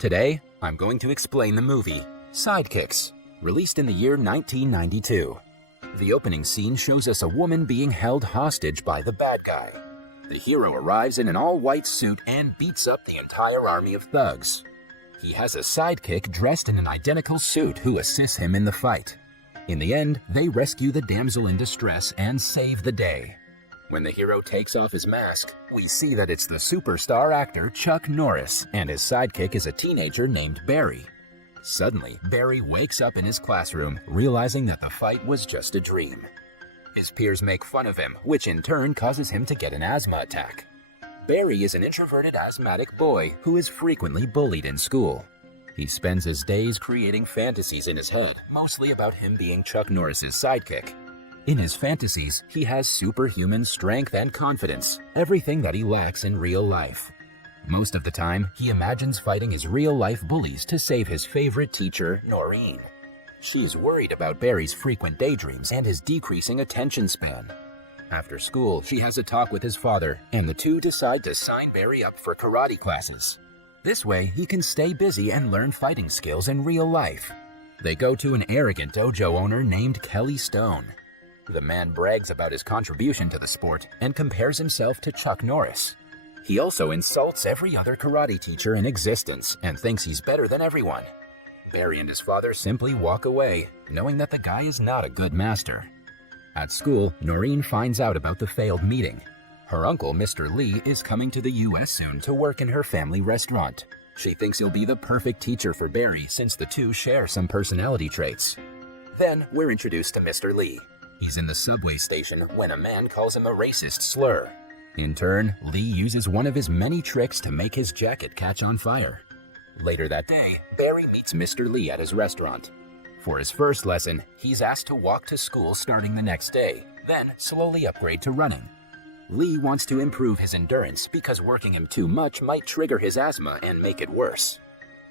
Today, I'm going to explain the movie, Sidekicks, released in the year 1992. The opening scene shows us a woman being held hostage by the bad guy. The hero arrives in an all-white suit and beats up the entire army of thugs. He has a sidekick dressed in an identical suit who assists him in the fight. In the end, they rescue the damsel in distress and save the day. When the hero takes off his mask, we see that it's the superstar actor Chuck Norris, and his sidekick is a teenager named Barry. Suddenly, Barry wakes up in his classroom, realizing that the fight was just a dream. His peers make fun of him, which in turn causes him to get an asthma attack. Barry is an introverted asthmatic boy who is frequently bullied in school. He spends his days creating fantasies in his head, mostly about him being Chuck Norris's sidekick. In his fantasies, he has superhuman strength and confidence, everything that he lacks in real life. Most of the time, he imagines fighting his real-life bullies to save his favorite teacher, Noreen. She's worried about Barry's frequent daydreams and his decreasing attention span. After school, she has a talk with his father, and the two decide to sign Barry up for karate classes. This way, he can stay busy and learn fighting skills in real life. They go to an arrogant dojo owner named Kelly Stone. The man brags about his contribution to the sport and compares himself to Chuck Norris. He also insults every other karate teacher in existence and thinks he's better than everyone. Barry and his father simply walk away, knowing that the guy is not a good master. At school, Noreen finds out about the failed meeting. Her uncle, Mr. Lee, is coming to the US soon to work in her family restaurant. She thinks he'll be the perfect teacher for Barry since the two share some personality traits. Then, we're introduced to Mr. Lee. He's in the subway station when a man calls him a racist slur. In turn, Lee uses one of his many tricks to make his jacket catch on fire. Later that day, Barry meets Mr. Lee at his restaurant. For his first lesson, he's asked to walk to school starting the next day, then slowly upgrade to running. Lee wants to improve his endurance because working him too much might trigger his asthma and make it worse.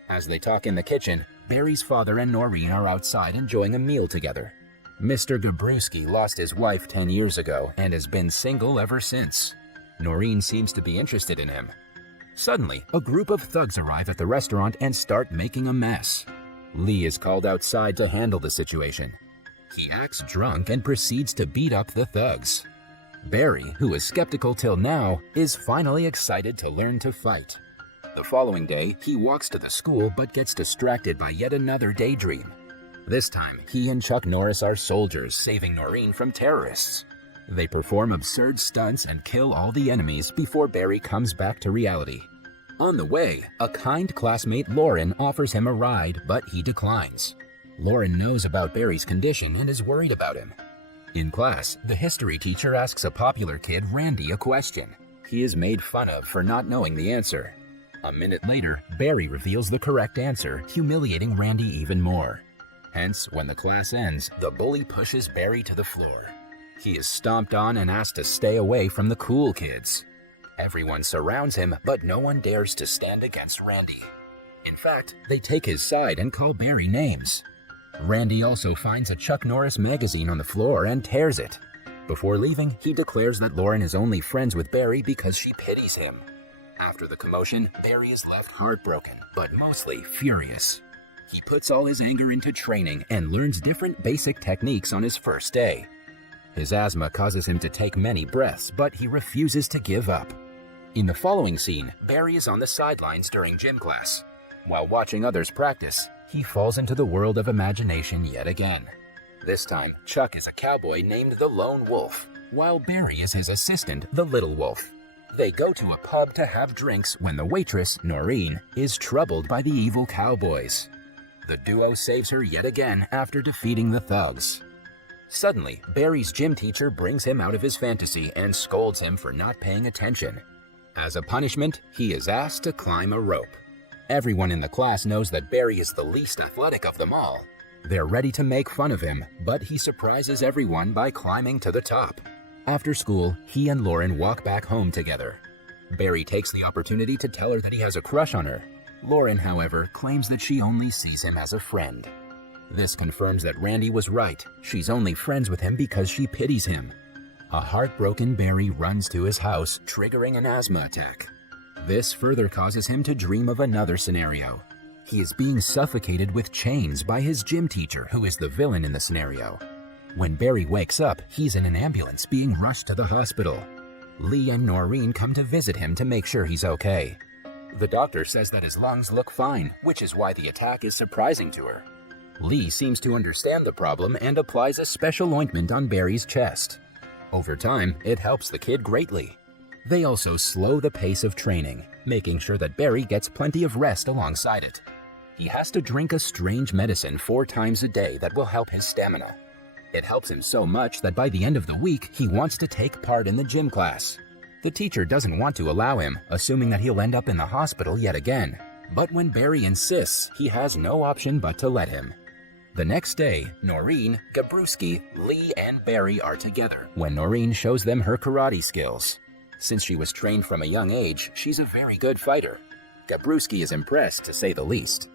As they talk in the kitchen, Barry's father and Noreen are outside enjoying a meal together. Mr. Gabrewski lost his wife 10 years ago and has been single ever since. Noreen seems to be interested in him. Suddenly, a group of thugs arrive at the restaurant and start making a mess. Lee is called outside to handle the situation. He acts drunk and proceeds to beat up the thugs. Barry, who is skeptical till now, is finally excited to learn to fight. The following day, he walks to the school but gets distracted by yet another daydream. This time, he and Chuck Norris are soldiers saving Noreen from terrorists. They perform absurd stunts and kill all the enemies before Barry comes back to reality. On the way, a kind classmate Lauren offers him a ride, but he declines. Lauren knows about Barry's condition and is worried about him. In class, the history teacher asks a popular kid, Randy, a question. He is made fun of for not knowing the answer. A minute later, Barry reveals the correct answer, humiliating Randy even more. Hence, when the class ends, the bully pushes Barry to the floor. He is stomped on and asked to stay away from the cool kids. Everyone surrounds him, but no one dares to stand against Randy. In fact, they take his side and call Barry names. Randy also finds a Chuck Norris magazine on the floor and tears it. Before leaving, he declares that Lauren is only friends with Barry because she pities him. After the commotion, Barry is left heartbroken, but mostly furious. He puts all his anger into training and learns different basic techniques on his first day. His asthma causes him to take many breaths, but he refuses to give up. In the following scene, Barry is on the sidelines during gym class. While watching others practice, he falls into the world of imagination yet again. This time, Chuck is a cowboy named the Lone Wolf, while Barry is his assistant, the Little Wolf. They go to a pub to have drinks when the waitress, Noreen, is troubled by the evil cowboys. The duo saves her yet again after defeating the thugs. Suddenly, Barry's gym teacher brings him out of his fantasy and scolds him for not paying attention. As a punishment, he is asked to climb a rope. Everyone in the class knows that Barry is the least athletic of them all. They're ready to make fun of him, but he surprises everyone by climbing to the top. After school, he and Lauren walk back home together. Barry takes the opportunity to tell her that he has a crush on her. Lauren, however, claims that she only sees him as a friend. This confirms that Randy was right. She's only friends with him because she pities him. A heartbroken Barry runs to his house, triggering an asthma attack. This further causes him to dream of another scenario. He is being suffocated with chains by his gym teacher, who is the villain in the scenario. When Barry wakes up, he's in an ambulance being rushed to the hospital. Lee and Noreen come to visit him to make sure he's okay. The doctor says that his lungs look fine, which is why the attack is surprising to her. Lee seems to understand the problem and applies a special ointment on Barry's chest. Over time, it helps the kid greatly. They also slow the pace of training, making sure that Barry gets plenty of rest alongside it. He has to drink a strange medicine 4 times a day that will help his stamina. It helps him so much that by the end of the week, he wants to take part in the gym class. The teacher doesn't want to allow him, assuming that he'll end up in the hospital yet again. But when Barry insists, he has no option but to let him. The next day, Noreen, Gabruski, Lee, and Barry are together when Noreen shows them her karate skills. Since she was trained from a young age, she's a very good fighter. Gabruski is impressed, to say the least.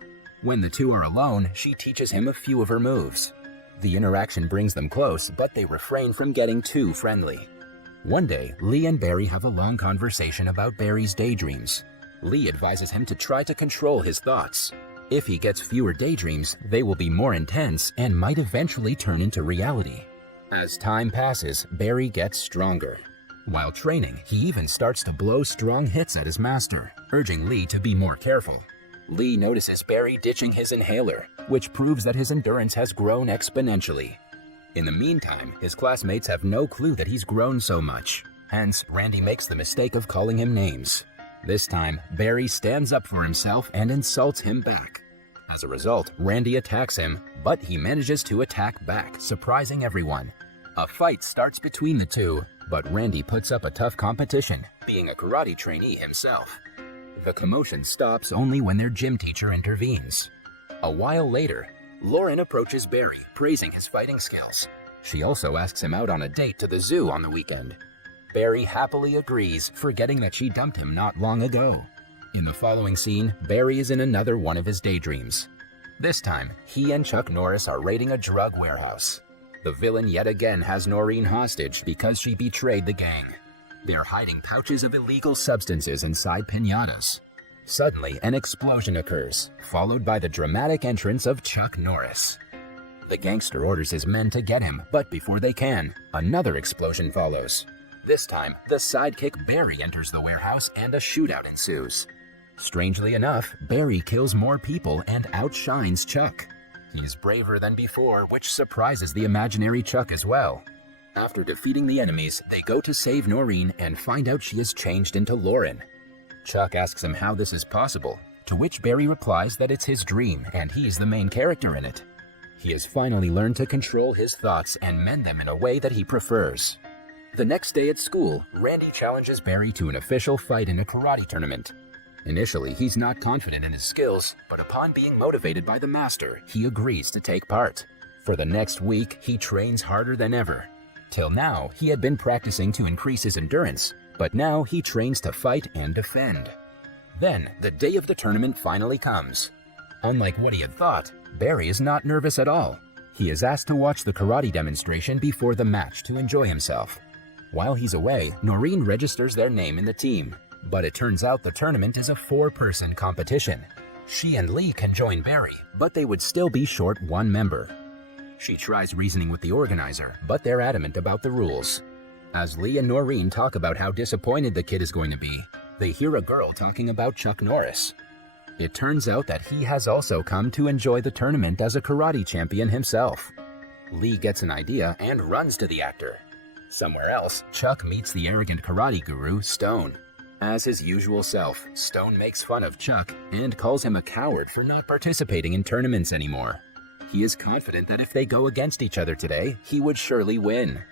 When the two are alone, she teaches him a few of her moves. The interaction brings them close, but they refrain from getting too friendly. One day, Lee and Barry have a long conversation about Barry's daydreams. Lee advises him to try to control his thoughts. If he gets fewer daydreams, they will be more intense and might eventually turn into reality. As time passes, Barry gets stronger. While training, he even starts to blow strong hits at his master, urging Lee to be more careful. Lee notices Barry ditching his inhaler, which proves that his endurance has grown exponentially. In the meantime, his classmates have no clue that he's grown so much. Hence, Randy makes the mistake of calling him names. This time, Barry stands up for himself and insults him back. As a result, Randy attacks him, but he manages to attack back, surprising everyone. A fight starts between the two, but Randy puts up a tough competition, being a karate trainee himself. The commotion stops only when their gym teacher intervenes. A while later, Lauren approaches Barry, praising his fighting skills. She also asks him out on a date to the zoo on the weekend. Barry happily agrees, forgetting that she dumped him not long ago. In the following scene, Barry is in another one of his daydreams. This time, he and Chuck Norris are raiding a drug warehouse. The villain yet again has Noreen hostage because she betrayed the gang. They are hiding pouches of illegal substances inside piñatas. Suddenly, an explosion occurs, followed by the dramatic entrance of Chuck Norris. The gangster orders his men to get him, but before they can, another explosion follows. This time, the sidekick Barry enters the warehouse and a shootout ensues. Strangely enough, Barry kills more people and outshines Chuck. He's braver than before, which surprises the imaginary Chuck as well. After defeating the enemies, they go to save Noreen and find out she is changed into Lauren. Chuck asks him how this is possible, to which Barry replies that it's his dream and he's the main character in it. He has finally learned to control his thoughts and mend them in a way that he prefers. The next day at school, Randy challenges Barry to an official fight in a karate tournament. Initially, he's not confident in his skills, but upon being motivated by the master, he agrees to take part. For the next week, he trains harder than ever. Till now, he had been practicing to increase his endurance, but now he trains to fight and defend. Then, the day of the tournament finally comes. Unlike what he had thought, Barry is not nervous at all. He is asked to watch the karate demonstration before the match to enjoy himself. While he's away, Noreen registers their name in the team, but it turns out the tournament is a 4-person competition. She and Lee can join Barry, but they would still be short one member. She tries reasoning with the organizer, but they're adamant about the rules. As Lee and Noreen talk about how disappointed the kid is going to be, they hear a girl talking about Chuck Norris. It turns out that he has also come to enjoy the tournament as a karate champion himself. Lee gets an idea and runs to the actor. Somewhere else, Chuck meets the arrogant karate guru, Stone. As his usual self, Stone makes fun of Chuck and calls him a coward for not participating in tournaments anymore. He is confident that if they go against each other today, he would surely win.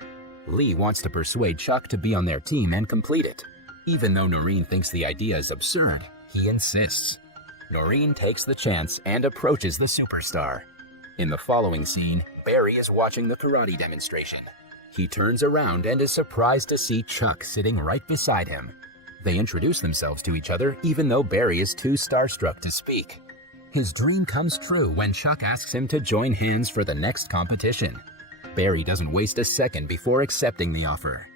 Lee wants to persuade Chuck to be on their team and complete it. Even though Noreen thinks the idea is absurd, he insists. Noreen takes the chance and approaches the superstar. In the following scene, Barry is watching the karate demonstration. He turns around and is surprised to see Chuck sitting right beside him. They introduce themselves to each other even though Barry is too starstruck to speak. His dream comes true when Chuck asks him to join hands for the next competition. Barry doesn't waste a second before accepting the offer.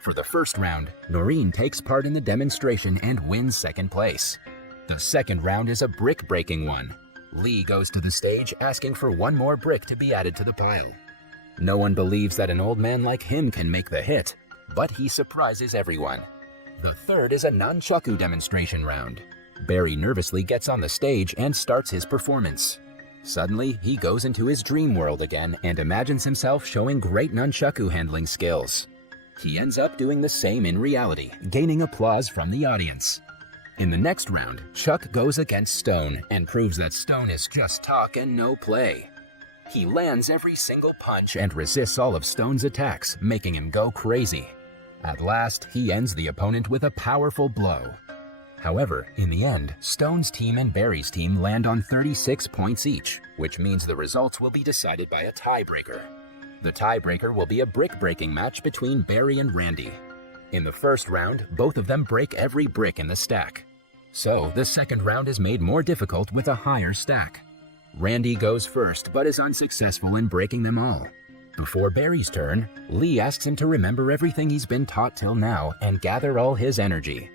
For the first round, Noreen takes part in the demonstration and wins second place. The second round is a brick-breaking one. Lee goes to the stage asking for one more brick to be added to the pile. No one believes that an old man like him can make the hit, but he surprises everyone. The third is a nunchaku demonstration round. Barry nervously gets on the stage and starts his performance. Suddenly, he goes into his dream world again and imagines himself showing great nunchaku handling skills. He ends up doing the same in reality, gaining applause from the audience. In the next round, Chuck goes against Stone and proves that Stone is just talk and no play. He lands every single punch and resists all of Stone's attacks, making him go crazy. At last, he ends the opponent with a powerful blow. However, in the end, Stone's team and Barry's team land on 36 points each, which means the results will be decided by a tiebreaker. The tiebreaker will be a brick-breaking match between Barry and Randy. In the first round, both of them break every brick in the stack. So, the second round is made more difficult with a higher stack. Randy goes first, but is unsuccessful in breaking them all. Before Barry's turn, Lee asks him to remember everything he's been taught till now and gather all his energy.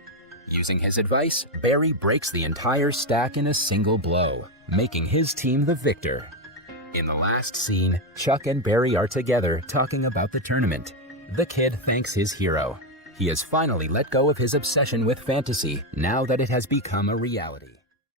Using his advice, Barry breaks the entire stack in a single blow, making his team the victor. In the last scene, Chuck and Barry are together talking about the tournament. The kid thanks his hero. He has finally let go of his obsession with fantasy now that it has become a reality.